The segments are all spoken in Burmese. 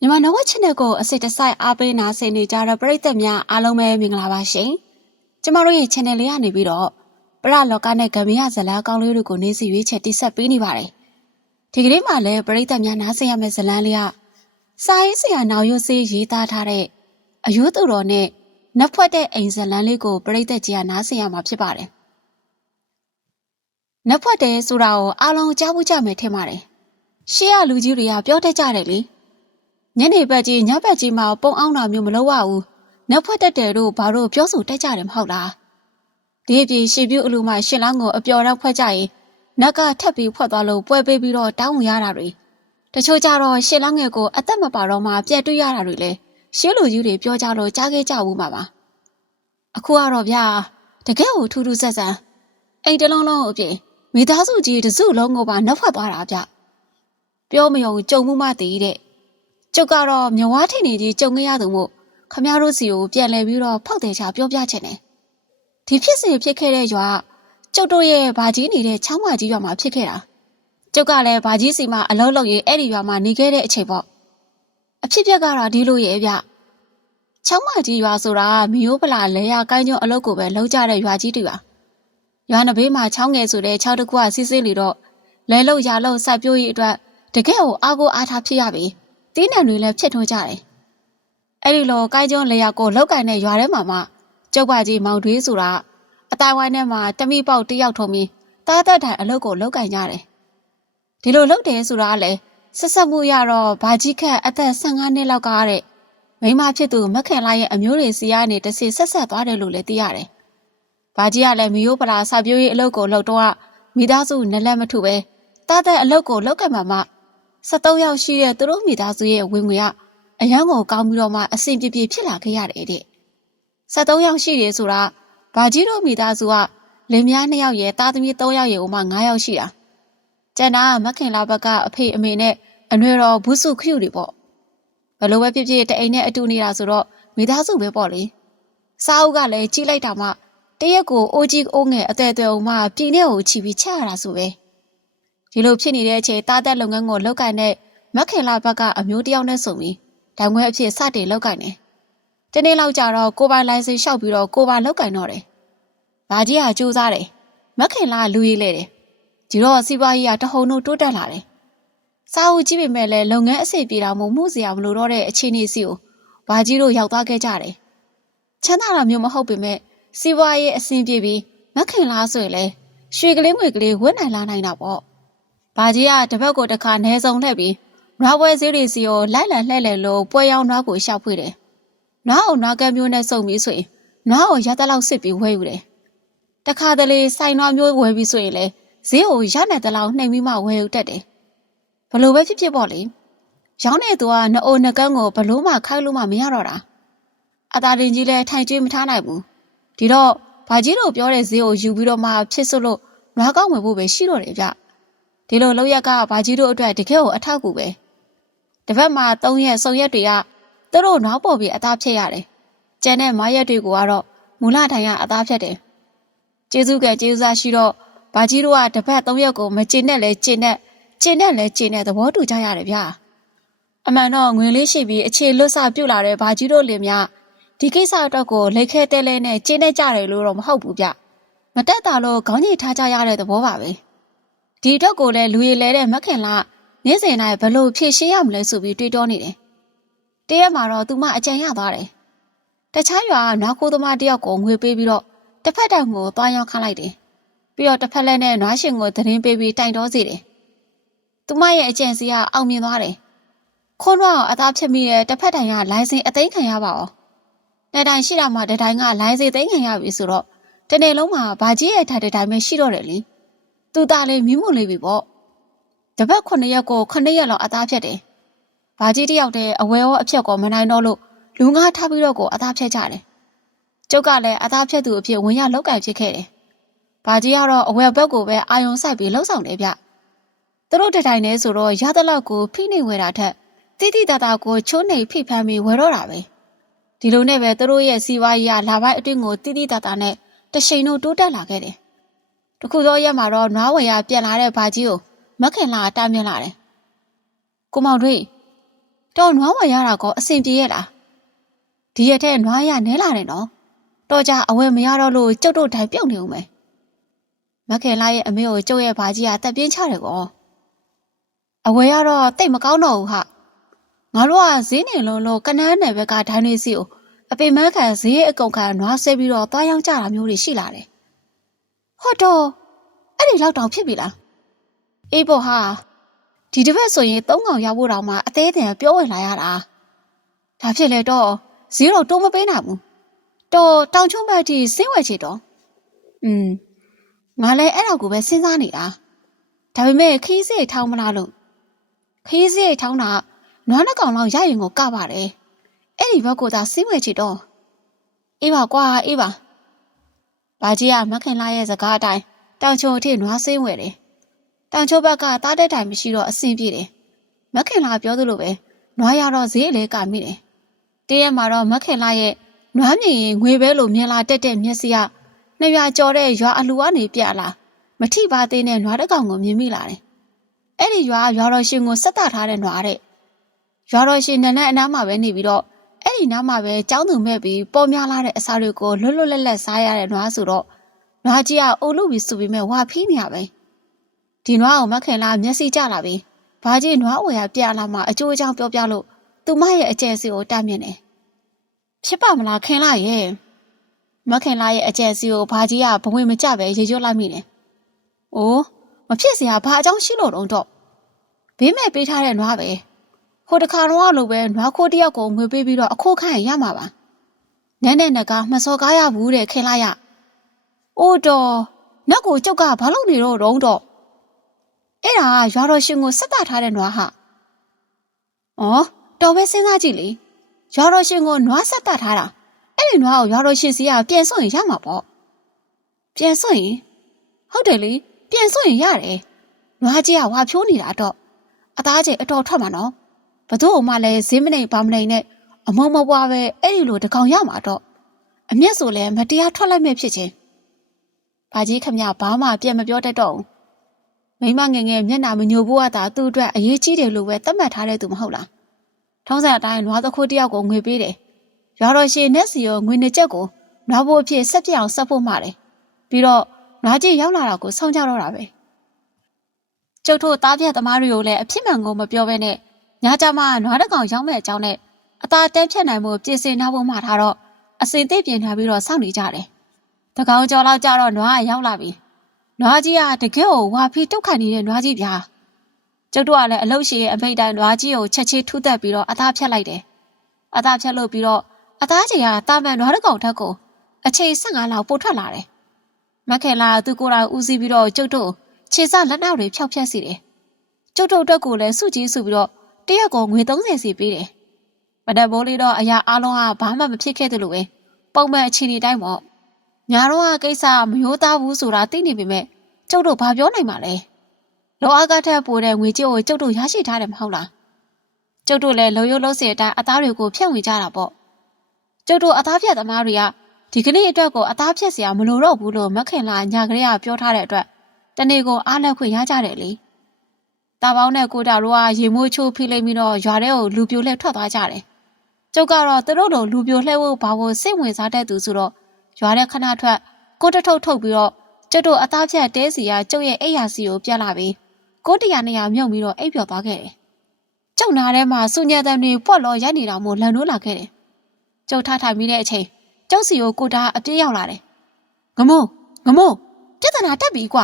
မြန်မာနဝက်ချစ်တဲ့ကိုအစစ်တစိုက်အားပေးနာဆင်နေကြတဲ့ပရိသတ်များအားလုံးပဲမင်္ဂလာပါရှင်။ကျမတို့ရဲ့ channel လေးကနေပြီးတော့ပရလောကနဲ့ဂမရဇလန်းကောင်းလေးတွေကိုနေစီရွေးချက်တိဆက်ပေးနေပါတယ်။ဒီကနေ့မှလည်းပရိသတ်များနားဆင်ရမယ့်ဇလန်းလေးကစာရေးဆရာနောင်ရွစေးရေးသားထားတဲ့အယိုးသူတော်နဲ့နက်ဖွက်တဲ့အိမ်ဇလန်းလေးကိုပရိသတ်ကြီးကနားဆင်ရမှာဖြစ်ပါတယ်။နက်ဖွက်တယ်ဆိုတာကိုအားလုံးကြားဖို့ကြမယ်ထင်ပါတယ်။ရှေ့ကလူကြီးတွေကပြောတတ်ကြတယ်လေ။ ညနေဘက်ကြီးညဘက်ကြီးမှပုံအောင်တာမျိုးမလုပ်ရဘူး။နောက်ဖွက်တက်တယ်တို့ဘာလို့ပြောဆိုတက်ကြတယ်မဟုတ်လား။ဒီအပြင်ရှေပြူအလူမှရှင်လောင်းကိုအပျော်တော့ဖွက်ကြရင်နက်ကထပ်ပြီးဖွက်သွားလို့ပွဲပေးပြီးတော့တောင်းဝင်ရတာတွေတချို့ကြတော့ရှင်လောင်းငယ်ကိုအသက်မပါတော့မှပြက်တွေ့ရတာတွေလေရှင်းလူကြီးတွေပြောကြလို့ကြားခဲ့ကြဘူးမှာပါ။အခုကတော့ဗျာတကယ်ကိုထူးထူးဆန်းဆန်းအိမ်တစ်လုံးလုံးအပြင်မိသားစုကြီးတစ်စုလုံးကိုပါနှုတ်ဖွက်သွားတာဗျ။ပြောမယုံကြုံမှုမှတည်တဲ့ ကျုပ်ကတော့မြဝါထင်နေကြီးကြုံခဲ့ရသူမို့ခမရတို့စီကိုပြန်လဲပြီးတော့ဖောက်တယ်ချပြောပြချင်တယ်ဒီဖြစ်စဉ်ဖြစ်ခဲ့တဲ့ရွာကျုပ်တို့ရဲ့ဗာကြီးနေတဲ့ချောင်းမကြီးရွာမှာဖြစ်ခဲ့တာကျုပ်ကလည်းဗာကြီးစီမှာအလုံးလုံးရေးအဲ့ဒီရွာမှာနေခဲ့တဲ့အချိန်ပေါ့အဖြစ်ပြက်ကတော့ဒီလိုရဲ့ဗျချောင်းမကြီးရွာဆိုတာမီယိုးပလာလဲရကိုင်းကျွန်းအလုပ်ကိုပဲလုံးကြတဲ့ရွာကြီးတူပါရွာနဘေးမှာချောင်းငယ်ဆိုတဲ့ချောင်းတစ်ခုကစီးစင်းနေတော့လဲလို့ရလို့စိုက်ပျိုးရေးအတွက်တကယ်ကိုအားကိုအားထားဖြစ်ရပြီ တီးနှံတွေလည်းဖြစ်ထွန်းကြတယ်။အဲ့ဒီလိုကိုင်းကျွန်းလေယာကိုလောက်ကင်တဲ့ရွာထဲမှာမှကျုပ်ပါကြီးမောင်တွေးဆိုတာအတိုင်းဝိုင်းထဲမှာတမိပေါက်တယောက်ထုံပြီးတားတက်တိုင်အလုပ်ကိုလောက်ကင်ကြတယ်။ဒီလိုလုပ်တယ်ဆိုတာကလည်းဆက်ဆက်မှုရတော့ဘာကြီးခက်အသက်15နှစ်လောက်ကတဲ့မိန်းမဖြစ်သူမခင်လာရဲ့အမျိုးတွေစီကနေတစီဆက်ဆက်သွားတယ်လို့လည်းသိရတယ်။ဘာကြီးကလည်းမီယိုးပလာစာပြိုးရေးအလုပ်ကိုလုပ်တော့မိသားစုနလက်မထုပဲတားတက်အလုပ်ကိုလောက်ကင်မှာမှ 73ယောက်ရှိတဲ့သူတို့မိသားစုရဲ့ဝင်ငွေကအရန်ကိုကောင်းပြီးတော့မှအဆင်ပြေပြေဖြစ်လာခဲ့ရတယ်တဲ့73ယောက်ရှိတယ်ဆိုတာဘာကြီးတို့မိသားစုကလင်မယား2ယောက်ရဲ့သားသမီး3ယောက်ရဲ့ဥမာ9ယောက်ရှိတာကျန်တာကမခင်လာဘက်ကအဖေအမေနဲ့အနွယ်တော်ဘူးစုခရုတွေပေါ့ဘယ်လိုပဲဖြစ်ဖြစ်တအိမ်နဲ့အတူနေတာဆိုတော့မိသားစုပဲပေါ့လေစားအုပ်ကလည်းကြီးလိုက်တာမှတရက်ကိုအိုးကြီးအိုးငယ်အသေးအသေးဥမာပြင်းနဲ့ကိုချီပြီးချရတာဆိုပဲ ဒီလိုဖြစ်နေတဲ့အချိန်တားတက်လုပ်ငန်းကိုလောက်ကင်တဲ့မက်ခင်လာဘက်ကအမျိုးတယောက်နဲ့ဆုံပြီးဒိုင်ခွဲအဖြစ်စတင်လောက်ကင်တယ်။ဒီနေ့လောက်ကြတော့ကိုပိုင်လိုင်စင်လျှောက်ပြီးတော့ကိုပါလောက်ကင်တော့တယ်။ဘာကြီးကစူးစားတယ်။မက်ခင်လာလူရေးလဲတယ်။ဒီတော့စီးပွားရေးကတဟုန်တို့တိုးတက်လာတယ်။စာအုပ်ကြည့်ပေမဲ့လည်းလုပ်ငန်းအစီအပြေတာမို့မှုစရာမလိုတော့တဲ့အခြေအနေစီကိုဘာကြီးတို့ရောက်သွားခဲ့ကြတယ်။ချမ်းသာတာမျိုးမဟုတ်ပေမဲ့စီးပွားရေးအဆင်ပြေပြီးမက်ခင်လာဆိုရင်လည်းရွှေကလေးငွေကလေးဝတ်နိုင်လာနိုင်တာပေါ့။ ဘာကြီးကတပတ်ကိုတစ်ခါနဲဆုံးလှည့်ပြီးနွားပွဲစည်းတွေစီကိုလိုက်လံလှည့်လည်လို့ပွဲရောင်းနွားကိုရှောက်ဖွေတယ်။နွားအောင်နွားကမ်းမျိုးနဲ့စုံပြီးဆိုရင်နွားကိုရတဲ့လောက်စစ်ပြီးဝဲယူတယ်။တခါတလေစိုင်နွားမျိုးဝဲပြီးဆိုရင်လေဈေးကိုရနိုင်တဲ့လောက်နှိမ်ပြီးမှဝဲယူတတ်တယ်။ဘလို့ပဲဖြစ်ဖြစ်ပေါ့လေ။ရောင်းတဲ့သူကနှအိုနှကန်းကိုဘလို့မှခိုင်းလို့မှမရတော့တာ။အသာတင်ကြီးလည်းထိုင်ကျွေးမထားနိုင်ဘူး။ဒီတော့ဘာကြီးတို့ပြောတဲ့ဈေးကိုယူပြီးတော့မှဖြစ်စွလို့နွားကောက်ဝင်ဖို့ပဲရှိတော့တယ်ဗျ။ ဒီလိုလောက်ရက်ကဘာကြီးတို့အတွက်တကယ်ကိုအထောက်အကူပဲတစ်ဖက်မှာ၃ရက်စုံရက်တွေကသူတို့နောက်ပေါ်ပြီးအသားဖြတ်ရတယ်ကျန်တဲ့မရက်တွေကိုကတော့မူလထိုင်ကအသားဖြတ်တယ်ကျေးဇူးကကျေးဇူးစားရှိတော့ဘာကြီးတို့ကတစ်ဖက်၃ရက်ကိုမကျင်နဲ့လဲကျင်နဲ့ကျင်နဲ့လဲကျင်နဲ့သဘောတူကြရတယ်ဗျာအမှန်တော့ငွေလေးရှိပြီးအခြေလွတ်စပြုတ်လာတဲ့ဘာကြီးတို့လင်မြဒီကိစ္စအတွက်ကိုလိတ်ခဲတဲလဲနဲ့ကျင်းနေကြတယ်လို့တော့မဟုတ်ဘူးဗျမတက်တာလို့ခေါင်းကြီးထားကြရတဲ့သဘောပါပဲ ဒီအတွက်ကိုလည်းလူရည်လဲတဲ့မက်ခင်လာနေ့စဉ်တိုင်းဘယ်လို့ဖြည့်ရှင်းရမလဲဆိုပြီးတွေးတောနေတယ်။တရက်မှာတော့သူမအကြံရသွားတယ်။တခြားရွာကနွားခိုးသမားတယောက်ကိုငွေပေးပြီးတော့တစ်ဖက်တောင်ကိုသွားရောက်ခန့်လိုက်တယ်။ပြီးတော့တစ်ဖက်လက်နဲ့နွားရှင်ကိုသတင်းပေးပြီးတိုင်တော်စေတယ်။သူမရဲ့အကြံစီကအောင်မြင်သွားတယ်။ခွန်းတော့အသားဖြစ်မိတဲ့တစ်ဖက်တိုင်ကလိုင်စင်အသိမ်းခံရပါအောင်။တဲ့တိုင်ရှိတာမှတဲ့တိုင်ကလိုင်စင်သိမ်းခံရပြီဆိုတော့တနေ့လုံးမှာဘာကြီးရဲ့ထားတဲ့တိုင်ပဲရှိတော့တယ်လေ။ သူသားလေးမိမို့လေးပြီပေါ့တပတ်9ရက်ကို9ရက်လောက်အသားဖြတ်တယ်။ဘာကြီးတယောက်တည်းအဝဲရောအဖြတ်ကောမနိုင်တော့လို့လူငါထားပြီးတော့ကိုအသားဖြတ်ကြတယ်။ကျုပ်ကလည်းအသားဖြတ်သူအဖြစ်ဝင်ရလောက်ကင်ဖြစ်ခဲ့တယ်။ဘာကြီးကတော့အဝဲဘက်ကိုပဲအာယုံဆိုင်ပြီးလှုပ်ဆောင်တယ်ဗျ။သူတို့တတိုင်းနေဆိုတော့ရသလောက်ကိုဖိနေဝဲတာထက်တိတိတတာကိုချိုးနေဖိဖမ်းပြီးဝဲတော့တာပဲ။ဒီလိုနဲ့ပဲသူတို့ရဲ့စီဝါရီကလာပိုင်းအတွင်းကိုတိတိတတာနဲ့တရှိန်တို့တိုးတက်လာခဲ့တယ်။ တခုသောရက်မှာတော့နွားဝယ်ရပြန်လာတဲ့ဘာကြီးကိုမက်ခင်လာတားမြင်လာတယ်။ကိုမောင်တွေတတော်နွားဝယ်ရတာကောအဆင်ပြေရဲ့လားဒီရက်ထဲနွားရနဲလာတယ်နော်တော်ကြအဝယ်မရတော့လို့ကျုပ်တို့တိုင်းပြုတ်နေဦးမယ်မခင်လာရဲ့အမေကိုကျုပ်ရဲ့ဘာကြီးကတက်ပြင်းချတယ်ကောအဝယ်ရတော့တိတ်မကောင်းတော့ဘူးဟာငါတို့ကဈေးနေလုံးလို့ကနန်းနယ်ဘက်ကဒိုင်းလေးစီကိုအပေမန်းခံဈေးအကုံခံနွားဆဲပြီးတော့သွားရောက်ကြတာမျိုးတွေရှိလာတယ် ဟုတ်တော့အဲ့ဒီလောက်တောင်ဖြစ်ပြီလားအေးပေါ့ဟာဒီတစ်ပတ်ဆိုရင်သုံးកောင်ရောက်ဖို့တောင်မှအသေးတယ်ပြောဝင်လာရတာဒါဖြစ်လေတော့ဈေးတော့တိုးမပေးနိုင်ဘူးတော်တောင်ချုံဘက်ထိစင်းဝယ်ချေတော့อืมငါလည်းအဲ့တော့ကိုပဲစဉ်းစားနေတာဒါပေမဲ့ခီးစေးထောင်းမလားလို့ခီးစေးထောင်းတာနွားနှကောင်လောက်ရရင်ကိုကပါတယ်အဲ့ဒီဘက်ကသာစင်းဝယ်ချေတော့အေးပါကွာအေးပါ ဘာကြီးကမခင်လာရဲ့စကားအတိုင်းတောင်ချုံအထိနွားစင်းဝယ်တယ်တောင်ချုံဘက်ကတားတဲ့တိုင်မရှိတော့အဆင်ပြေတယ်မခင်လာပြောသလိုပဲနွားရတော့ဈေးလေကမိတယ်တရက်မှာတော့မခင်လာရဲ့နွားမြင်ရင်ငွေပဲလို့မြင်လာတက်တဲ့မျက်စိကနှစ်ရွာကြော်တဲ့ရွာအလူကနေပြလာမထိပါသေးတဲ့နွားတစ်ကောင်ကိုမြင်မိလာတယ်အဲ့ဒီရွာရွာတော်ရှင်ကိုဆက်တာထားတဲ့နွားတဲ့ရွာတော်ရှင်နန်းနဲ့အနားမှာပဲနေပြီးတော့ အဲ့ဒီနားမှာပဲကြောင်းသူမဲ့ပြီးပေါ်များလာတဲ့အစာတွေကိုလွတ်လွတ်လပ်လပ်စားရတဲ့နွားဆိုတော့နွားကြီးကအုံလို့ပြီးဆိုပြီးမဲ့ဝါဖီးနေရပဲဒီနွားကိုမခင်လာမျက်စိကျလာပြီးဘာကြီးနွားဝယ်ရပြလာမှအကျိုးအကြောင်းပြောပြလို့သူမရဲ့အကျဲစီကိုတတ်မြင်တယ်ဖြစ်ပါမလားခင်လာရဲ့မခင်လာရဲ့အကျဲစီကိုဘာကြီးကဘဝင်မကြပဲရေရွတ်လိုက်မိတယ်။အိုးမဖြစ်စရာဘာအကြောင်းရှိလို့တော့တော့ဘေးမဲ့ပေးထားတဲ့နွားပဲ ဟိုတခါတော့လို့ပဲနွားခိုးတယောက်ကိုငွေပေးပြီးတော့အခိုးခန့်ရမှာပါ။နဲနဲ့နကမစော်ကားရဘူးတဲ့ခင်လာရ။အိုးတော့နတ်ကိုကျုပ်ကဘာလုပ်နေတော့တော့တော့အဲ့ဒါရွာတော်ရှင်ကိုဆက်တာထားတဲ့နွားဟာ။အော်တော်ပဲစဉ်းစားကြည့်လေ။ရွာတော်ရှင်ကိုနွားဆက်တာထားတာ။အဲ့ဒီနွားကိုရွာတော်ရှင်စီကပြန်ဆွရင်ရမှာပေါ့။ပြန်ဆွရင်ဟုတ်တယ်လေပြန်ဆွရင်ရတယ်။နွားကြီးကဝါဖြိုးနေတာတော့အသားကျအတော်ထွက်မှာနော်။ ဘသူ့မှလည်းဈေးမနေပါမနေနဲ့အမုံမပွားပဲအဲ့ဒီလိုတကောင်ရမှာတော့အမျက်ဆိုလဲမတရားထွက်လိုက်မဲ့ဖြစ်ချင်း။ဘာကြီးခမဘာမှပြန်မပြောတတ်တော့ဘူး။မိမငယ်ငယ်မျက်နှာမညိုဖို့ကသာသူ့အတွက်အရေးကြီးတယ်လို့ပဲသတ်မှတ်ထားတဲ့သူမဟုတ်လား။ထောင်းစားအတိုင်းနွားသခိုးတယောက်ကိုငွေပေးတယ်။ရွာတော်ရှင်နဲ့စီရောငွေနှစ်ချက်ကိုနွားဖို့အဖြစ်ဆက်ပြအောင်ဆက်ဖို့မှတယ်။ပြီးတော့နွားကြီးရောက်လာတာကိုစောင့်ကြတော့တာပဲ။ကျုပ်တို့တားပြတ်သမားတွေကိုလည်းအဖြစ်မှန်ကိုမပြောဘဲနဲ့ ညကြမှာနွားတစ်ကောင်ရောက်မဲ့အကြောင်းနဲ့အသာတဲဖြတ်နိုင်မှုပြင်ဆင်ထားဖို့မှထားတော့အစင်သိပြင်ထားပြီးတော့စောင့်နေကြတယ်။တကောင်ကျော်လောက်ကြတော့နွားကရောက်လာပြီ။နွားကြီးကတကယ်ကိုဝါဖီတုတ်ခတ်နေတဲ့နွားကြီးဗျာ။ကျုပ်တို့ကလည်းအလုတ်ရှိရဲ့အမိတ်တိုင်းနွားကြီးကိုချက်ချင်းထူးတက်ပြီးတော့အသားဖြတ်လိုက်တယ်။အသားဖြတ်လို့ပြီးတော့အသားချေကတာမန်နွားတစ်ကောင်ထက်ကိုအချိန်15လောက်ပို့ထွက်လာတယ်။မခင်လာသူကိုယ်တိုင်ဦးစီးပြီးတော့ကျုပ်တို့ခြေစလက်နောက်တွေဖျောက်ဖျက်စီတယ်။ကျုပ်တို့အတွက်ကိုလည်းစုကြီးစုပြီးတော့ တရက်ကိုငွေ30စီပေးတယ်။မနက်မိုးလေးတော့အရာအလုံးကဘာမှမဖြစ်ခဲ့သလိုပဲပုံမှန်အခြေအနေတိုင်းပေါ့။ညာတော့ကကိစ္စမရိုးသားဘူးဆိုတာသိနေပေမဲ့ကျုပ်တို့ဘာပြောနိုင်မှာလဲ။လောအားကထက်ပိုတဲ့ငွေကြေးကိုကျုပ်တို့ရရှိထားတယ်မဟုတ်လား။ကျုပ်တို့လည်းလုံရုပ်လုံးစင်အတိုင်းအသားတွေကိုဖြတ်ဝင်ကြတာပေါ့။ကျုပ်တို့အသားဖြတ်သမားတွေကဒီကနေ့အတွက်ကိုအသားဖြတ်စရာမလိုတော့ဘူးလို့မခင်လာညာကလေးကပြောထားတဲ့အတွက်တနေ့ကိုအားလက်ခွင့်ရကြတယ်လေ။ တာပေါင်းနဲ့ကိုတာတို့ကရေမိုးချိုးဖိလိုက်ပြီးတော့ရွာထဲကိုလူပြိုလှည့်ထွက်သွားကြတယ်။ကျုပ်ကတော့သူတို့လိုလူပြိုလှည့်ဖို့ဘာလို့စိတ်ဝင်စားတတ်သူဆိုတော့ရွာထဲခဏထွက်ကိုတထုတ်ထုတ်ပြီးတော့ကျုပ်တို့အသားဖြတ်တဲစီကကျုပ်ရဲ့အိယာစီကိုပြတ်လာပြီးကိုတရာနေရာမြုပ်ပြီးတော့အိပ်ပျော်သွားခဲ့တယ်။ကျုပ်နာထဲမှာစုညက်တဲ့တွေပွက်လော်ရိုက်နေတာမို့လန်နိုးလာခဲ့တယ်။ကျုပ်ထားထိုင်ပြီးတဲ့အချိန်ကျုပ်စီကိုကိုတာအပြေးရောက်လာတယ်။ငမိုးငမိုးပြဿနာတက်ပြီကွ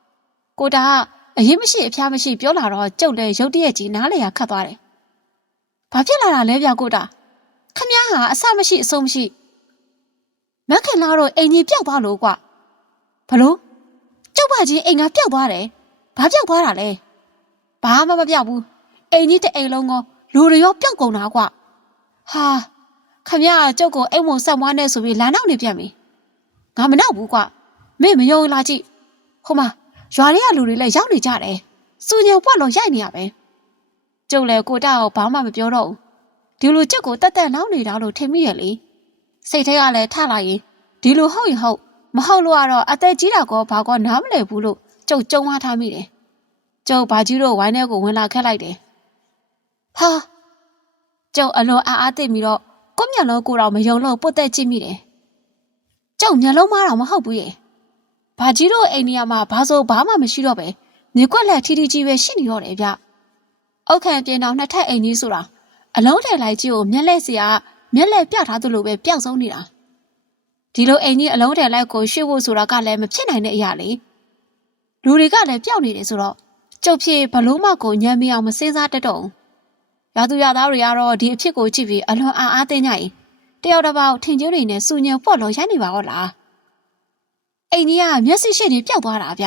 ။ကိုတာက အရေးမရှိအဖျားမရှိပြောလာတော့ကျုပ်လည်းရုတ်တရက်ကြီးနားလေရခတ်သွားတယ်။ဘာဖြစ်လာတာလဲဗျကိုတာ။ခမည်းဟာအဆမရှိအဆုံးမရှိမခင်လာတော့အိမ်ကြီးပျောက်သွားလို့ကွ။ဘလို့ကျုပ်မကြီးအိမ်ကပျောက်သွားတယ်။ဘာပျောက်သွားတာလဲ။ဘာမှမပျောက်ဘူး။အိမ်ကြီးတစ်အိမ်လုံးကလူတွေရောပျောက်ကုန်တာကွ။ဟာခမရကျုပ်ကိုအိမ်မုံဆက်မွားနေဆိုပြီးလမ်းနောက်နေပြန်ပြီငါမနောက်ဘူးကွာမင်းမယုံလာကြည့်ဟိုမှာ ရွာတွေကလူတွေလည်းရောက်နေကြတယ်စူညံပွက်လုံးရိုက်နေရပဲကျုပ်လည်းကိုတောက်ဘာမှမပြောတော့ဘူးဒီလိုကျုပ်ကိုတက်တက်နောက်နေတာလို့ထင်မိရလေစိတ်ထဲကလည်းထလာရင်ဒီလိုဟုတ်ရင်ဟုတ်မဟုတ်လို့ကတော့အသက်ကြီးတာကောဘာကောနားမလည်ဘူးလို့ကျုပ်ကြုံသွားထားမိတယ်ကျုပ်ဘာကြီးတို့ဝိုင်းထဲကိုဝင်လာခက်လိုက်တယ်ဟာကျုပ်အလွန်အားအားသိပြီးတော့ကိုယ့်မျက်လုံးကိုယ်တော့မယုံလို့ပုတ်သက်ကြည့်မိတယ်ကျုပ်မျက်လုံးမတော့မဟုတ်ဘူးရဲ့ ဘာကြီးတို့အိမ်နေရာမှာဘာဆိုဘာမှမရှိတော့ပဲမြေကွက်လက်ထီထီကြီးပဲရှိနေတော့တယ်ဗျအုတ်ခံပြင်းတော့နှစ်ထပ်အိမ်ကြီးဆိုတာအလုံးထဲလိုက်ကြီးကိုမျက်လက်စီကမျက်လက်ပြထားသလိုပဲပျောက်ဆုံးနေတာဒီလိုအိမ်ကြီးအလုံးထဲလိုက်ကိုရွှေ့ဖို့ဆိုတာကလည်းမဖြစ်နိုင်တဲ့အရာလေလူတွေကလည်းပျောက်နေတယ်ဆိုတော့ကျုပ်ဖြစ်ဘလို့မှကိုညံမီအောင်မစင်းစားတတ်တော့ဘူးရာသူရသားတွေကတော့ဒီအဖြစ်ကိုကြည့်ပြီးအလွန်အားအားသိကြရင်တယောက်တစ်ပေါက်ထင်ကျင်းတွေနဲ့စူညံပွက်လို့ရိုက်နေပါတော့လား အိမ်ကြီးကမျက်စိရှိနေပျောက်သွားတာဗျ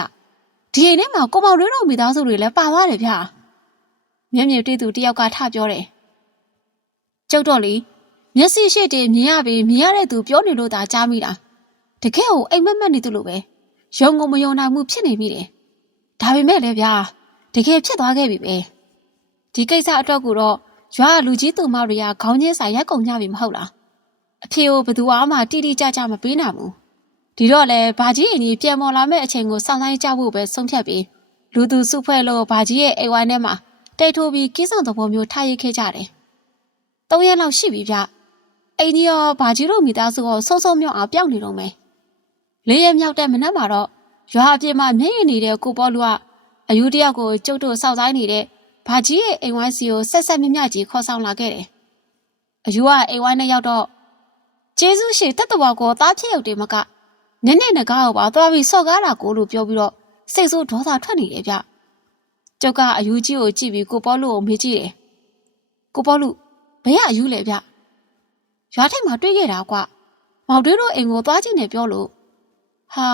ဒီအိမ်ထဲမှာကိုမောင်တွင်းတော်မိသားစုတွေလည်းပါသွားတယ်ဗျမျက်မြင်တွေ့သူတယောက်ကထပြောတယ်ကျုပ်တော့လေမျက်စိရှိတယ်မြင်ရပြီးမြင်ရတဲ့သူပြောနေလို့သာကြားမိတာတကယ်ကိုအိမ်မက်မက်နေသူလိုပဲယုံကိုမယုံနိုင်မှုဖြစ်နေမိတယ်ဒါပေမဲ့လည်းဗျာတကယ်ဖြစ်သွားခဲ့ပြီပဲဒီကိစ္စအတွက်ကိုတော့ရွာလူကြီးသူမတွေကခေါင်းချင်းဆိုင်ရက်ကုန်ကြပြီမဟုတ်လားအဖေကိုဘယ်သူမှတိတိကျကျမပေးနိုင်ဘူး ဒီတော့လေဘာကြီးအင်းကြီးပြန်မော်လာမဲ့အချိန်ကိုစောင့်ဆိုင်ကြဖို့ပဲဆုံးဖြတ်ပြီးလူသူစုဖွဲ့လို့ဘာကြီးရဲ့အိမ်ဝိုင်းထဲမှာတိတ်ထိုးပြီးကိစ္စသဘောမျိုးထားရိတ်ခဲ့ကြတယ်၃ရက်လောက်ရှိပြီဗျအိမ်ကြီးရောဘာကြီးတို့မိသားစုကိုဆုံးဆုံးမြောက်အောင်ပျောက်နေတော့မယ်လေးရက်မြောက်တဲ့မနက်မှာတော့ရွာအပြင်မှာမျက်ရည်နေတဲ့ကိုပေါ်လူကအယူတယောက်ကိုကျုပ်တို့စောက်ဆိုင်နေတဲ့ဘာကြီးရဲ့အိမ်ဝိုင်းစီကိုဆက်ဆက်မြမြကြီးခေါ်ဆောင်လာခဲ့တယ်။အယူကအိမ်ဝိုင်းနဲ့ရောက်တော့ကျေးဇူးရှိတက်တော်ကိုသားဖြစ်ရုပ်တွေမက နည်းနည်းငကားကိုပါသွားပြီးစော့ကားတာကိုလို့ပြောပြီးတော့စိတ်ဆိုးဒေါသထွက်နေတယ်ဗျ။ကျုပ်ကအယူကြီးကိုကြည့်ပြီးကိုပေါ်လူကိုမေးကြည့်တယ်။ကိုပေါ်လူဘယ်ကအယူလဲဗျ။ရွာထိပ်မှာတွေ့ခဲ့တာကွ။မောင်တွေးတို့အိမ်ကိုသွားကြည့်နေပြောလို့ဟာ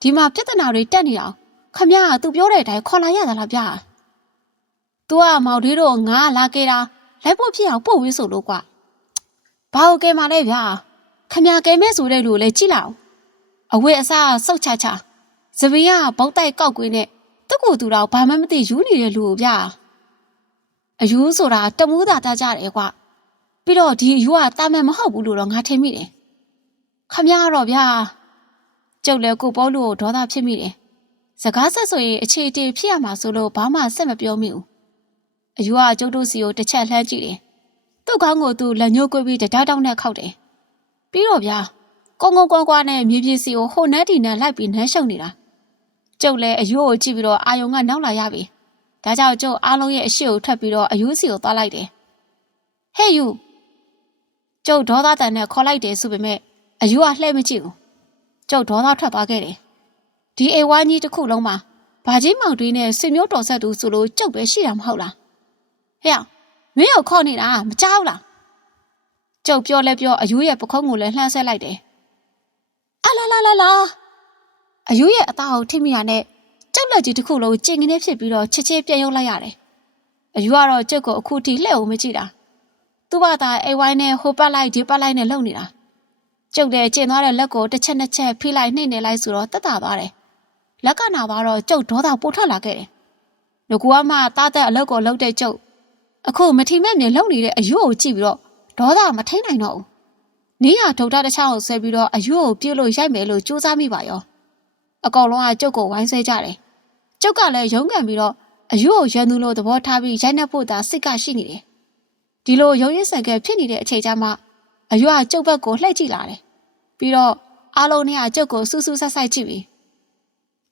ဒီမှာပြဿနာတွေတက်နေတာခမရကသူပြောတဲ့အတိုင်းခေါ်လာရတာလားဗျ။ तू ကမောင်တွေးတို့ငါလာခဲ့တာလိုက်ဖို့ဖြစ်အောင်ပို့ဝေးဆိုလို့ကွာဘာဟုတ်ကဲမှာလဲဗျာခမကဲမဲဆိုတဲ့လူကိုလည်းကြည့်လိုက်အောင် အဝတ်အစားစုတ်ချချသပင်ကဘုတ်တိုက်ကောက်ကွင်းနဲ့တကူတူတော့ဘာမှမသိယူနေတဲ့လူကိုဗျာအယူဆိုတာတမူးတာတကြတယ်ကွာပြီးတော့ဒီအယူကတာမန်မဟုတ်ဘူးလို့တော့ငါထင်မိတယ်ခမကတော့ဗျာကျုပ်လည်းကိုပေါ်လူကိုဒေါသဖြစ်မိတယ်စကားဆက်ဆိုရင်အခြေအတေဖြစ်ရမှာဆိုလို့ဘာမှဆက်မပြောမိဘူးအယူကကျုပ်တို့စီကိုတစ်ချက်လှမ်းကြည့်တယ်သူ့ကောင်းကိုသူလက်ညှိုးကွေးပြီးတတောက်တောက်နဲ့ခောက်တယ်ပြီးတော့ဗျာ ကုန်းကုန်းကွာကွာနဲ့မြေပြေစီကိုဟိုနက်တီနဲ့လိုက်ပြီးနှမ်းရှုံနေတာကျုပ်လည်းအယူကိုကြည့်ပြီးတော့အာယုံကနောက်လာရပြီဒါကြောင့်ကျုပ်အားလုံးရဲ့အရှိကိုထွက်ပြီးတော့အယူစီကိုသွားလိုက်တယ်ဟဲ့ယူကျုပ်ဒေါသတန်နဲ့ခေါ်လိုက်တယ်ဆိုပေမဲ့အယူကလှဲ့မကြည့်ဘူးကျုပ်ဒေါသထွက်သွားခဲ့တယ်ဒီအိမ်ဝိုင်းကြီးတစ်ခုလုံးမှာဘာကြီးမောင်တွေးနဲ့ဆွေမျိုးတော်ဆက်သူဆိုလို့ကျုပ်ပဲရှိတာမဟုတ်လားဟဲ့မင်းကိုခေါ်နေတာမကြောက်လားကျုပ်ပြောလဲပြောအယူရဲ့ပခုံးကိုလည်းလှမ်းဆက်လိုက်တယ် အလာလာလာလာအယူရဲ့အသားကိုထိမိရနဲ့ကျုပ်လက်ကြီးတစ်ခုလုံးကျင်ငင်းနေဖြစ်ပြီးတော့ချစ်ချစ်ပြန်ရုပ်လိုက်ရတယ်အယူကတော့ကျုပ်ကိုအခုထိလှဲ့အောင်မကြည့်တာသူ့ဘာသာအိမ်ဝိုင်းနဲ့ဟိုပတ်လိုက်ဒီပတ်လိုက်နဲ့လုံနေတာကျုပ်တဲ့ကျင်သွားတဲ့လက်ကိုတစ်ချက်နှစ်ချက်ဖိလိုက်နှိမ့်နေလိုက်ဆိုတော့တက်တာသွားတယ်လက်ကနာသွားတော့ကျုပ်ဒေါသပိုထွက်လာခဲ့တယ်ငကူကမှတားတဲ့အလုပ်ကိုလုပ်တဲ့ကျုပ်အခုမထီမဲ့မြင်လုံနေတဲ့အယိုးကိုကြည့်ပြီးတော့ဒေါသမထိန်နိုင်တော့ဘူး။ နီးရဒုတ်တာတစ်ချောင်းကိုဆွဲပြီးတော့အယိုးကိုပြုတ်လို့ရိုက်မယ်လို့ကြိုးစားမိပါရော။အကောင်လုံးကကျုပ်ကိုဝိုင်းဆွဲကြတယ်။ကျုပ်ကလည်းရုန်းကန်ပြီးတော့အယိုးကိုရန်သူလိုသဘောထားပြီးရိုက်နှက်ဖို့သာစိတ်ကရှိနေတယ်။ဒီလိုရုံရစ်ဆန်ကဖြစ်နေတဲ့အချိန်ကျမှအယိုးကကျုပ်ဘက်ကိုလှည့်ကြည့်လာတယ်။ပြီးတော့အားလုံးနဲ့ကကျုပ်ကိုစူးစူးဆက်ဆက်ကြည့်ပြီး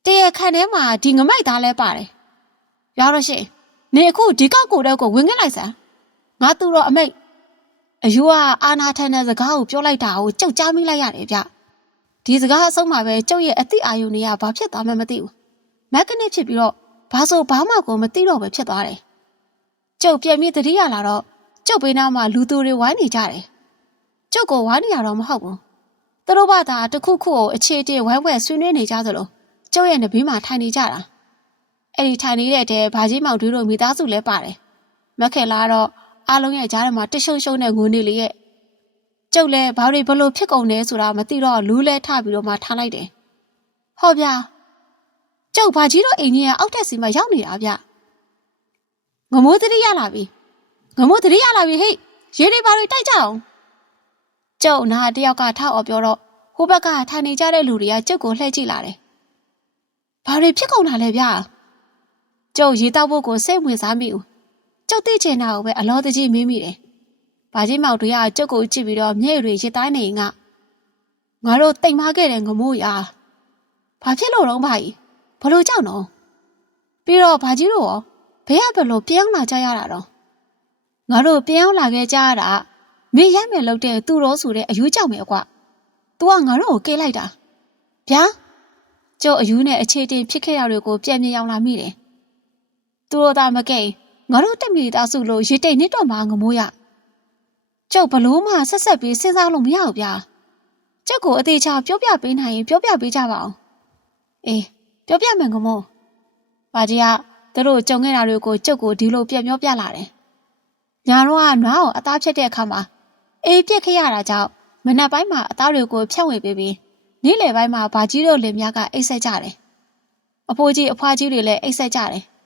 တရခန့်ထဲမှာဒီငမိုက်သားလဲပါတယ်။ရောက်တော့ရှင်နေအခုဒီကောက်ကိုတော့ကိုဝင်ခဲ့လိုက်စမ်းငါသူတော့အမိတ် အယူကအာနာထန်တဲ့စကားကိုပြောလိုက်တာကိုကြောက်ကြားမိလိုက်ရတယ်ဗျဒီစကားအဆုံးမှာပဲကျုပ်ရဲ့အသိအာရုံတွေကဘာဖြစ်သွားမှမသိဘူးမက်ကနစ်ဖြစ်ပြီးတော့ဘာဆိုဘာမှကိုမသိတော့ပဲဖြစ်သွားတယ်ကျုပ်ပြန်ပြီးတတိယလာတော့ကျုပ်ဘေးနားမှာလူသူတွေဝိုင်းနေကြတယ်ကျုပ်ကိုဝိုင်းနေရတော့မဟုတ်ဘူးသူတို့ဘာသာတစ်ခုခုကိုအခြေအတင်ဝိုင်းဝဲဆွေးနွေးနေကြသလိုကျုပ်ရဲ့နဘေးမှာထိုင်နေကြတာအဲ့ဒီထိုင်နေတဲ့တဲဘာကြီးမောင်တွေးတို့မိသားစုလည်းပါတယ်မက်ခဲလာတော့ အားလုံးရဲ့ကြားထဲမှာတရှုံရှုံနဲ့ငိုနေလေရဲ့ကျုပ်လည်းဘာတွေဘလို့ဖြစ်ကုန်လဲဆိုတာမသိတော့လူးလဲထပြီးတော့မှထားလိုက်တယ်ဟောဗျာကျုပ်ဘာကြီးတို့အိမ်ကြီးကအောက်ထက်စီမှာရောက်နေတာဗျငမိုးတတိရလာပြီငမိုးတတိရလာပြီဟိတ်ရေးတွေဘာတွေတိုက်ကြအောင်ကျုပ်နာတယောက်ကထောက်အောင်ပြောတော့ဟိုဘက်ကထိုင်နေကြတဲ့လူတွေကကျုပ်ကိုလှည့်ကြည့်လာတယ်ဘာတွေဖြစ်ကုန်တာလဲဗျာကျုပ်ရေတောက်ဖို့ကိုစိတ်ဝင်စားမိဘူး ကျုပ်သိချင်တာကိုပဲအလောတကြီးမင်းမိတယ်။ဘာကြီးမောင်တွေကကြုတ်ကိုကြည့်ပြီးတော့မျက်ရည်တွေရစ်တိုင်းနေရင်ကငါတို့တိမ်မခဲ့တဲ့ငမိုးရာဘာဖြစ်လို့တော့ဘာကြီးဘလို့ကြောက်နော်ပြီးတော့ဘာကြီးတို့ရောဘယ်ကဘလို့ပြောင်းလာကြရတာတော့ငါတို့ပြောင်းလာခဲ့ကြရတာမင်းရိုက်မယ်လို့တဲ့သူတော်ဆိုတဲ့အယူကြောက်မယ်ကွာ။ तू ကငါတို့ကိုကေးလိုက်တာ။ဗျာကျုပ်အယူနဲ့အခြေတင်ဖြစ်ခဲ့ရတွေကိုပြန်မြင်ရောက်လာမိတယ်။သူတို့သာမကဲ ငါတို့တက်မိသားစုလို့ရေတိတ်နစ်တော့မှငမိုးရ။ကျုပ်ဘလို့မှဆက်ဆက်ပြီးစဉ်းစားလို့မရဘူးဗျာ။ကျုပ်ကိုအသေးချာပြောပြပေးနိုင်ရင်ပြောပြပေးကြပါအောင်။အေးပြောပြမယ်ငမိုး။ဘာကြီးကသူတို့ကြုံခဲ့တာတွေကိုကျုပ်ကိုဒီလိုပြန်ပြောပြလာတယ်။ညာတော့ကနွားကိုအသားဖြတ်တဲ့အခါမှာအေးပြက်ခရတာကြောင့်မနက်ပိုင်းမှာအသားတွေကိုဖြတ်ဝေပေးပြီးနေ့လယ်ပိုင်းမှာဘာကြီးတို့လင်မယားကအိတ်ဆက်ကြတယ်။အဖိုးကြီးအဖွားကြီးတွေလည်းအိတ်ဆက်ကြတယ်။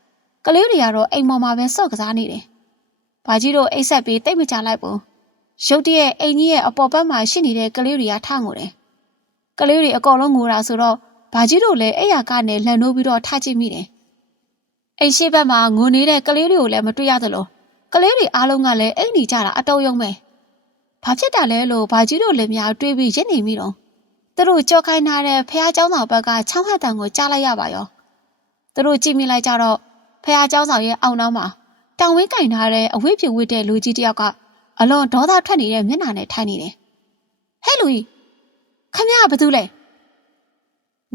ကလေးတွေကတော့အိမ်ပေါ်မှာပဲစော့ကစားနေတယ်။ဘာကြီးတို့အိတ်ဆက်ပြီးတိတ်မကြလိုက်ဘူး။ရုတ်တရက်အိမ်ကြီးရဲ့အပေါ်ဘက်မှာရှိနေတဲ့ကလေးတွေကထငိုတယ်။ကလေးတွေအကောင်လုံးငိုတာဆိုတော့ဘာကြီးတို့လည်းအဲ့ရကနေလှန်နိုးပြီးတော့ထကြည့်မိတယ်။အိမ်ရှိဘက်မှာငိုနေတဲ့ကလေးတွေကိုလည်းမတွေ့ရသလိုကလေးတွေအားလုံးကလည်းအိမ်နေကြတာအတုံးယုံပဲ။ဘာဖြစ်တာလဲလို့ဘာကြီးတို့လည်းများတွေးပြီးရစ်နေမိတော့သူတို့ကြောက်ခိုင်းထားတဲ့ဖះเจ้าဆောင်ဘက်ကချောင်းဟတ်တန်ကိုကြားလိုက်ရပါရောသူတို့ကြည့်မိလိုက်ကြတော့ ဖះเจ้าဆောင်ရဲ့အောက်နောက်မှာတောင်ဝင်းကင်ထားတဲ့အဝိပြဝစ်တဲ့လူကြီးတယောက်ကအလွန်ဒေါသထွက်နေတဲ့မျက်နှာနဲ့ထိုင်နေတယ်ဟဲ့လူကြီးခမရဘာတူလဲ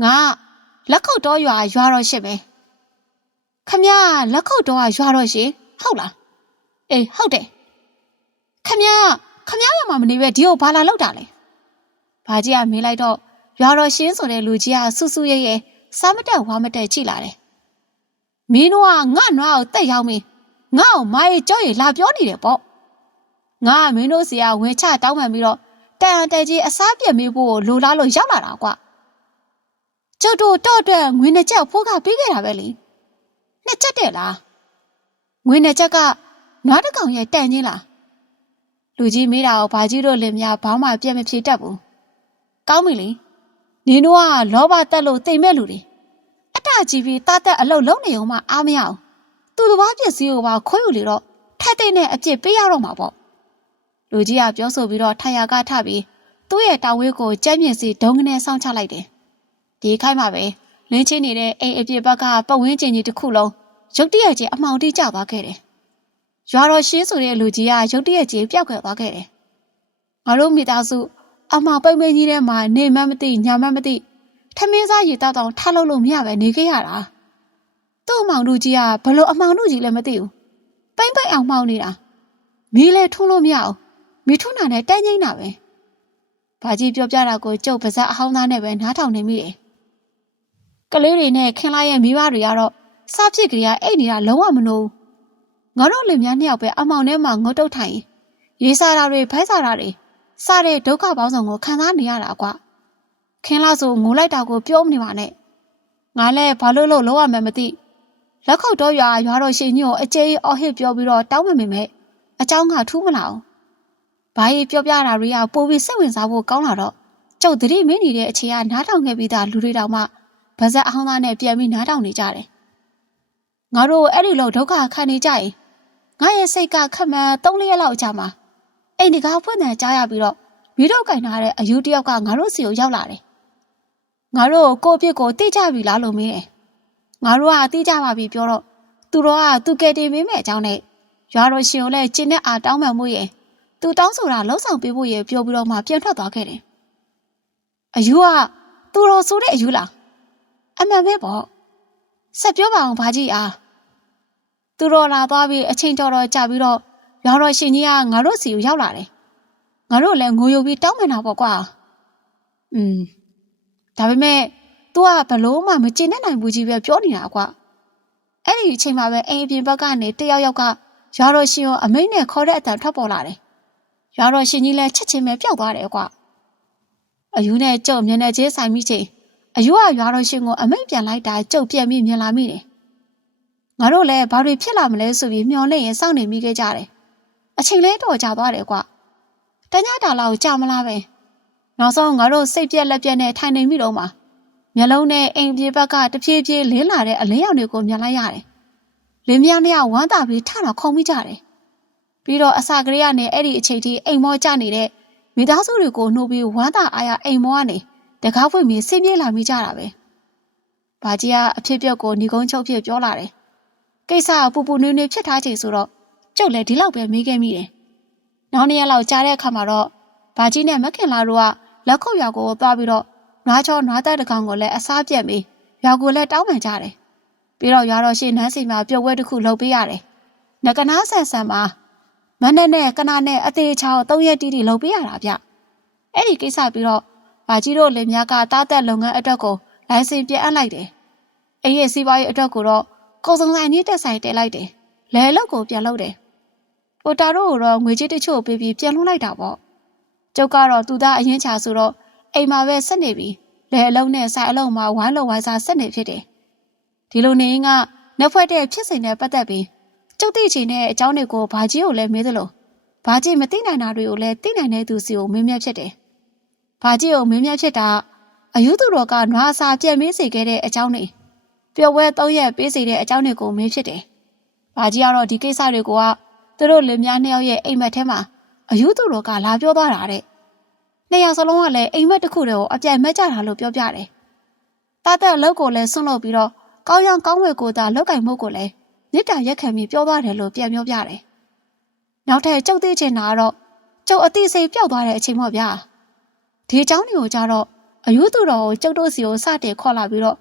ငါလက်ခုပ်တော်ရွာရွာတော့ရှစ်ပဲခမရလက်ခုပ်တော်ကရွာတော့ရှင်ဟုတ်လားအေးဟုတ်တယ်ခမရခမရရမှာမနေပဲဒီကိုဘာလာလောက်တာလဲဘာကြီးကမေးလိုက်တော့ရွာတော်ရှင်းဆိုတဲ့လူကြီးကဆူဆူရဲရဲစားမတက်ဝါမတက်ကြည့်လာတယ် မင်းတို့ကငါ့နွားကိုတက်ရောက်မင်းငါ့ကိုမာရီကြောက်ရလာပြောနေတယ်ပေါ့ငါကမင်းတို့စီကဝင်ချတောင်းပန်ပြီးတော့တန်အတဲကြီးအစားပြက်မေးဖို့လိုလားလို့ရောက်လာတာကွာကျုပ်တို့တော့အတွက်ငွေနှစ်ချက်ဖိုးကပေးခဲ့တာပဲလေနှစ်ချက်တဲ့လားငွေနှစ်ချက်ကနွားတစ်ကောင်ရဲ့တန်ချင်းလားလူကြီးမေးတာကိုဘာကြီးတို့လင်မယားဘောင်းမှပြက်မဖြေတတ်ဘူးကောင်းပြီလေနင်တို့ကလောဘတက်လို့တိမ်မဲ့လူတွေအ တကြီးပြီးတတ်တက်အလုပ်လုံးနေအောင်မှအားမရအောင်သူတစ်ပါးပစ္စည်းကိုပါခွဲယူလေတော့ထက်တဲ့နဲ့အပြစ်ပေးရတော့မှာပေါ့လူကြီးကပြောဆိုပြီးတော့ထိုင်ရကထပြီးသူ့ရဲ့တာဝဲကိုကြက်မြင့်စီဒုံကနေဆောင်းချလိုက်တယ်ဒီခိုက်မှာပဲလင်းချင်းနေတဲ့အိမ်အပြစ်ဘက်ကပတ်ဝန်းကျင်ကြီးတစ်ခုလုံးရုတ်တရက်ချင်းအမှောင်တိကျသွားခဲ့တယ်ရွာတော်ရှင်းဆိုတဲ့လူကြီးကရုတ်တရက်ချင်းပျောက်ခွယ်သွားခဲ့တယ်ငါတို့မိသားစုအမပိတ်မိန်ကြီးထဲမှာနေမှမသိညာမှမသိ ထမင်းစားရည်တောက်တောင်ထားလို့လို့မရပဲနေခဲ့ရတာသူ့အမောင်တို့ကြီးကဘလို့အမောင်တို့ကြီးလည်းမသိဘူးပိမ့်ပိတ်အောင်မှောင်နေတာမီးလဲထုံးလို့မရအောင်မီးထုံးတာနဲ့တန်းငိမ့်တာပဲဘာကြီးပြောပြတာကိုကျုပ်ပါဇက်အဟောင်းသားနဲ့ပဲနားထောင်နေမိတယ်ကလေးတွေနဲ့ခင်လာရဲ့မိဘတွေကတော့စားဖြစ်ကြရအိတ်နေတာလုံးဝမနိုးငါတို့လင်များနှစ်ယောက်ပဲအမောင်ထဲမှာငုတ်တုတ်ထိုင်ရေးစားတာတွေဖိုက်စားတာတွေစတဲ့ဒုက္ခပေါင်းစုံကိုခံစားနေရတာကွာ ခင်းလာဆိုငိုလိုက်တာကိုပြောမနေပါနဲ့ငါလည်းဘာလို့လို့လောရမယ်မသိလက်ခုပ်တော့ရွာရွာတော့ရှင်ညို့အကျေးအော်ဟစ်ပြောပြီးတော့တောင်းမမိမဲ့အเจ้าကထူးမလာအောင်ဘာကြီးပြောပြတာတွေကပိုပြီးစိတ်ဝင်စားဖို့ကောင်းလာတော့ကျုပ်တတိမင်းနေတဲ့အချိန်ကနားထောင်ခဲ့ပြီးသားလူတွေတောင်မှဗဇက်အဟောင်းသားနဲ့ပြန်ပြီးနားထောင်နေကြတယ်ငါတို့အဲ့ဒီလိုဒုက္ခခံနေကြရင်ငါရဲ့စိတ်ကခက်မှန်၃ရက်လောက်ကြာမှာအိမ်တကားဖွင့်တယ်ကြားရပြီးတော့မီးတော့ကင်ထားတဲ့အယူတယောက်ကငါတို့စီကိုရောက်လာတယ်။ ငါတို့ကိုအပြစ်ကိုသိကြပြီလားလို့မေးတယ်။ငါတို့ကသိကြပါပြီပြောတော့သူတို့ကသူကယ်တင်ပေးမယ်အကြောင်းနဲ့ရွာတော်ရှင်ကိုလည်းကျင်းနဲ့အားတောင်းပန်မှုရဲ့သူတောင်းဆိုတာလှုပ်ဆောင်ပေးဖို့ရဲ့ပြောပြီးတော့မှပြန်ထွက်သွားခဲ့တယ်။အယူကသူတော်ဆိုတဲ့အယူလားအမှန်ပဲပေါ့ဆက်ပြောပါအောင်ဘာကြီးအားသူတော်လာသွားပြီးအချိန်တော်တော်ကြာပြီးတော့ရွာတော်ရှင်ကြီးကငါတို့စီကိုရောက်လာတယ်ငါတို့လည်းငိုယုံပြီးတောင်းပန်တာပေါ့ကွာอืม ဒါပေမဲ့ तू ကဘလို့မှမကျင်တတ်နိုင်ဘူးကြီးပဲပြောနေတာကွာအဲ့ဒီအချိန်မှာပဲအိမ်အပြင်ဘက်ကနေတယောက်ယောက်ကရွာတော်ရှင်ကိုအမိန့်နဲ့ခေါ်တဲ့အတန်ထွက်ပေါ်လာတယ်ရွာတော်ရှင်ကြီးလည်းချက်ချင်းပဲပျောက်သွားတယ်ကွာအယူနဲ့ကျုပ်မျက်နှာချင်းဆိုင်မိချိန်အယူကရွာတော်ရှင်ကိုအမိန့်ပြန်လိုက်တာကျုပ်ပြန်ပြီးမြင်လာမိတယ်ငါတို့လည်းဘာတွေဖြစ်လာမလဲဆိုပြီးမျောလင့်ရင်စောင့်နေမိခဲ့ကြတယ်အချိန်လေးတော့ကြာသွားတယ်ကွာတညတာလောက်ကြာမလားပဲ နောက်ဆုံးငါတို့စိတ်ပြက်လက်ပြက်နဲ့ထိုင်နေမိတော့မှမျက်လုံးနဲ့အိမ်ပြေဘက်ကတဖြည်းဖြည်းလင်းလာတဲ့အလင်းရောင်တွေကိုမြင်လိုက်ရတယ်လင်းမြနှစ်ယောက်ဝမ်းသာပြီးထတာခုံမိကြတယ်ပြီးတော့အစာကလေးကနေအဲ့ဒီအချိန်ထိအိမ်မောကျနေတဲ့မိသားစုတွေကိုနှိုးပြီးဝမ်းသာအားရအိမ်မောကနေတကားဖွင့်ပြီးဆင်းပြေးလာမိကြတာပဲ။ဘာကြီးကအဖြစ်ပြက်ကိုညီကုန်းချုပ်ဖြစ်ပြောလာတယ်။ကိစ္စကပူပူနွေးနွေးဖြစ်ထားချိန်ဆိုတော့ကျုပ်လည်းဒီလောက်ပဲမေးခဲ့မိတယ်။နောက်နေ့ရက်လောက်ကြားတဲ့အခါမှာတော့ဘာကြီးနဲ့မခင်လာတို့က လက်ခုပ်ရွာကိုသွားပြီးတော့နွားချောနွားတက်တကောင်ကိုလည်းအစားပြက်ပြီးရွာကိုလည်းတောင်းပန်ကြတယ်။ပြီးတော့ရွာတော်ရှိနန်းစီမှာပြုတ်ဝဲတစ်ခုလုပ်ပေးရတယ်။ငကနာဆန်ဆန်မှာမနဲ့နဲ့ကနာနဲ့အသေးချောင်းသုံးရက်တီးတီလုပ်ပေးရတာဗျ။အဲ့ဒီကိစ္စပြီးတော့ဘာကြီးတို့လင်မြကတားတက်လုပ်ငန်းအတွက်ကိုလိုင်စင်ပြအပ်လိုက်တယ်။အဲ့ရဲ့စီးပွားရေးအတွက်ကိုတော့ကိုစုံဆိုင်ကြီးတက်ဆိုင်တက်လိုက်တယ်။လဲလောက်ကိုပြန်လုပ်တယ်။ပိုတာတို့ကတော့ငွေကြေးတချို့ပေးပြီးပြန်လွှတ်လိုက်တာပေါ့။ ကျုပ်ကတော့သူသားအရင်ချာဆိုတော့အိမ်မှာပဲဆက်နေပြီ။လဲအလုံးနဲ့ဆိုင်အလုံးမှာဝိုင်းလုံးဝိုင်းစားဆက်နေဖြစ်တယ်။ဒီလိုနေရင်ကနှက်ဖွဲ့တဲ့ဖြစ်စဉ်နဲ့ပတ်သက်ပြီးကျုပ်သိချင်တဲ့အကြောင်းတွေကိုဘာကြီးကိုလည်းမေးသလိုဘာကြီးမသိနိုင်တာတွေကိုလည်းသိနိုင်တဲ့သူစီကိုမေးမြန်းဖြစ်တယ်။ဘာကြီးကိုမေးမြန်းဖြစ်တာအယူသူတော်ကနွားအစာပြက်မေးစေခဲ့တဲ့အကြောင်းတွေပျော်ပွဲ၃ရက်ပေးစေတဲ့အကြောင်းတွေကိုမေးဖြစ်တယ်။ဘာကြီးကတော့ဒီကိစ္စတွေကိုကသူတို့လင်မယားနှစ်ယောက်ရဲ့အိမ်မက်ထဲမှာ အယူသူတော်ကလာပြောသွားတာတဲ့။နှစ်ယောက်စလုံးကလည်းအိမ်မက်တစ်ခုတည်းကိုအပြိုင်မက်ကြတာလို့ပြောပြတယ်။တာတက်လောက်ကိုလည်းဆွန့်လို့ပြီးတော့ကောင်းရောင်ကောင်းဝယ်ကိုသာလောက်ကင်မှုကိုလည်းမြစ်တာရက်ခံပြီးပြောသွားတယ်လို့ပြန်ပြောပြတယ်။နောက်ထပ်ကြုတ်သိချင်တာကတော့ကျုပ်အသိစိတ်ပျောက်သွားတဲ့အချိန်ပေါ့ဗျာ။ဒီအကြောင်းတွေကိုကြတော့အယူသူတော်ကိုကျုပ်တို့စီကိုစတင်ခေါ်လာပြီးတော့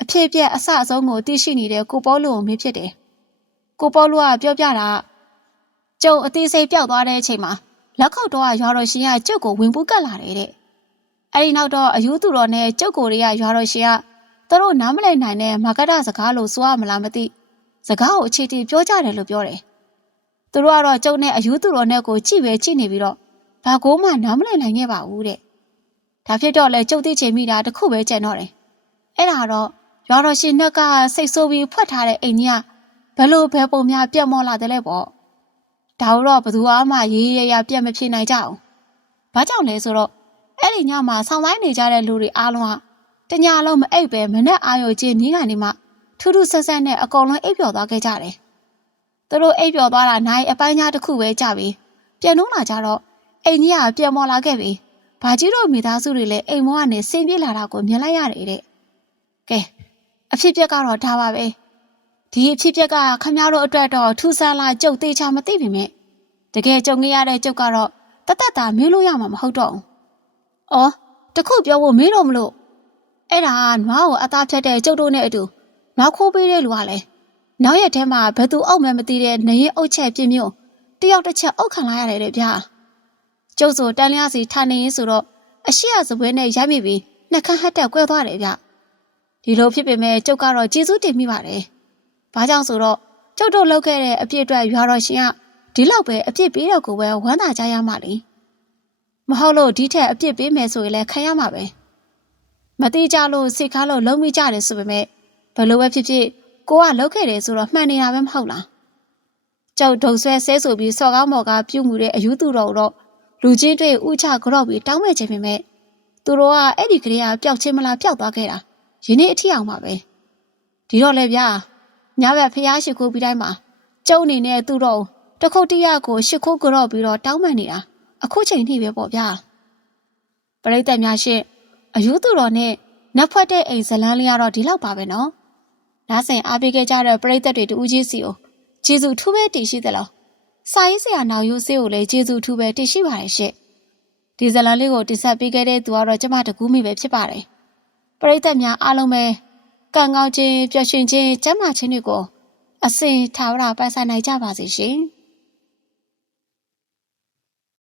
အဖြစ်ပြက်အဆအဆုံးကိုသိရှိနေတဲ့ကိုပေါလုကိုမေးဖြစ်တယ်။ကိုပေါလုကပြောပြတာ ကျုပ်အသိစိတ်ပျောက်သွားတဲ့အချိန်မှာလက်ခုပ်တော့ရွာတော်ရှင်ကကျုပ်ကိုဝင်ပူးကတ်လာတယ်တဲ့။အဲဒီနောက်တော့အယူသူတော်နဲ့ကျုပ်ကိုတွေကရွာတော်ရှင်ကသူတို့နားမလည်နိုင်တဲ့မာကတစကားလို့ဆိုရမလားမသိစကားကိုအခြေတည်ပြောကြတယ်လို့ပြောတယ်။သူတို့ကတော့ကျုပ်နဲ့အယူသူတော်နဲ့ကိုကြည့်ပဲကြည့်နေပြီးတော့ဘာကိုမှနားမလည်နိုင်ခဲ့ပါဘူးတဲ့။ဒါဖြစ်တော့လေကျုပ်သိချင်မိတာတခုပဲကြံတော့တယ်။အဲ့ဒါတော့ရွာတော်ရှင်နှက်ကစိတ်ဆိုးပြီးဖွက်ထားတဲ့အိမ်ကြီးကဘယ်လိုဘယ်ပုံများပြတ်မောလာတယ်လဲပေါ့။ ဒါတော့ဘသူမှရေးရရပြတ်မဖြစ်နိုင်ကြအောင်။ဘာကြောင့်လဲဆိုတော့အဲ့ဒီညမှာဆောင်းပိုင်းနေကြတဲ့လူတွေအားလုံးကတညာလုံးမအိပ်ပဲမနဲ့အာရုံချင်းနီးကနေမှထူးထူးဆန်းဆန်းနဲ့အကုန်လုံးအိပ်ပျော်သွားခဲ့ကြတယ်။သူတို့အိပ်ပျော်သွားတာနိုင်အပိုင်းညာတစ်ခုပဲကြပြီ။ပြန်လုံးလာကြတော့အိမ်ကြီးကပြန်မော်လာခဲ့ပြီ။ဘာကြီးတို့မိသားစုတွေလည်းအိမ်မောကနေဆင်းပြေးလာတာကိုမြင်လိုက်ရတယ်တဲ့။ကဲအဖြစ်ပြက်ကတော့ဒါပါပဲ။ ဒီအဖြစ်ပြက်ကခမရတို့အတွက်တော့ထူးဆန်းလာကြုတ်သေးချာမသိပေမဲ့တကယ်ကြုံခဲ့ရတဲ့ကြုတ်ကတော့တသက်တာမေးလို့ရမှာမဟုတ်တော့ဘူး။အော်တခုပြောဖို့မေးတော့မလို့အဲ့ဒါကနွားကိုအသားဖြတ်တဲ့ကျုပ်တို့နဲ့အတူနောက်ခိုးပေးတဲ့လူကလည်းနောက်ရက်ထဲမှာဘယ်သူအုပ်မှမသိတဲ့နေရင်အုပ်ချက်ပြင်းမျိုးတယောက်တစ်ချက်အုပ်ခံလိုက်ရတယ်တဲ့ဗျာကျုပ်ဆိုတန်လျားစီထားနေရင်ဆိုတော့အရှိရစပွဲနဲ့ရိုက်မိပြီးနှက်ခမ်းဟတ်တက်ကွဲသွားတယ်ဗျဒီလိုဖြစ်ပေမဲ့ကျုပ်ကတော့ကျေးဇူးတင်မိပါတယ် ဘာကြောင့်ဆိုတော့ကျုပ်တို့လုပ်ခဲ့တဲ့အပြစ်အတွက်ရွာတော်ရှင်ကဒီလောက်ပဲအပြစ်ပေးတော့ကိုပဲဝမ်းသာကြရမှာလေမဟုတ်လို့ဒီထက်အပြစ်ပေးမယ်ဆိုရင်လည်းခံရမှာပဲမတိကြလို့စိတ်ကားလို့လုံးမိကြတယ်ဆိုပေမဲ့ဘယ်လိုပဲဖြစ်ဖြစ်ကိုကလောက်ခဲ့တယ်ဆိုတော့မှန်နေတာပဲမဟုတ်လားကျောက်ဒုံဆွဲဆဲဆိုပြီးစော်ကားမော်ကားပြုတ်မှုတဲ့အယူသူတော်တော့လူချင်းတွေဥချကြော့ပြီးတောင်းမဲ့ခြင်းပေမဲ့သူတို့ကအဲ့ဒီကလေးကပျောက်ချင်းမလားပျောက်သွားခဲ့တာယနေ့အထီအောင်ပါပဲဒီတော့လေဗျာ ညဘက်ဖျားရှိခိုးပြီးတိုင်းမှာကျုံနေနဲ့သူတော့တခုတ်တရကိုရှ िख ိုးကြော့ပြီးတော့တောင်းပန်နေတာအခုချိန်ထိပဲပေါ့ဗျာပရိသတ်များရှင့်အယူသူတော်နဲ့နတ်ဖွက်တဲ့အိမ်ဇလန်းလေးကတော့ဒီလောက်ပါပဲနော်နားဆင်အားပေးခဲ့ကြတဲ့ပရိသတ်တွေတူးကြီးစီကိုကျေးဇူးထူးပဲတည်ရှိသလားစာရေးဆရာနောက်ရိုးစေးကိုလည်းကျေးဇူးထူးပဲတည်ရှိပါတယ်ရှင့်ဒီဇလန်းလေးကိုတင်ဆက်ပေးခဲ့တဲ့သူကတော့ကျမတကူးမိပဲဖြစ်ပါတယ်ပရိသတ်များအားလုံးပဲ ကံကောင်းခြင်းပျော်ရွှင်ခြင်းကျမ်းမာခြင်းတွေကိုအစဉ်ထာဝရပိုင်ဆိုင်နိုင်ကြပါစေရှင်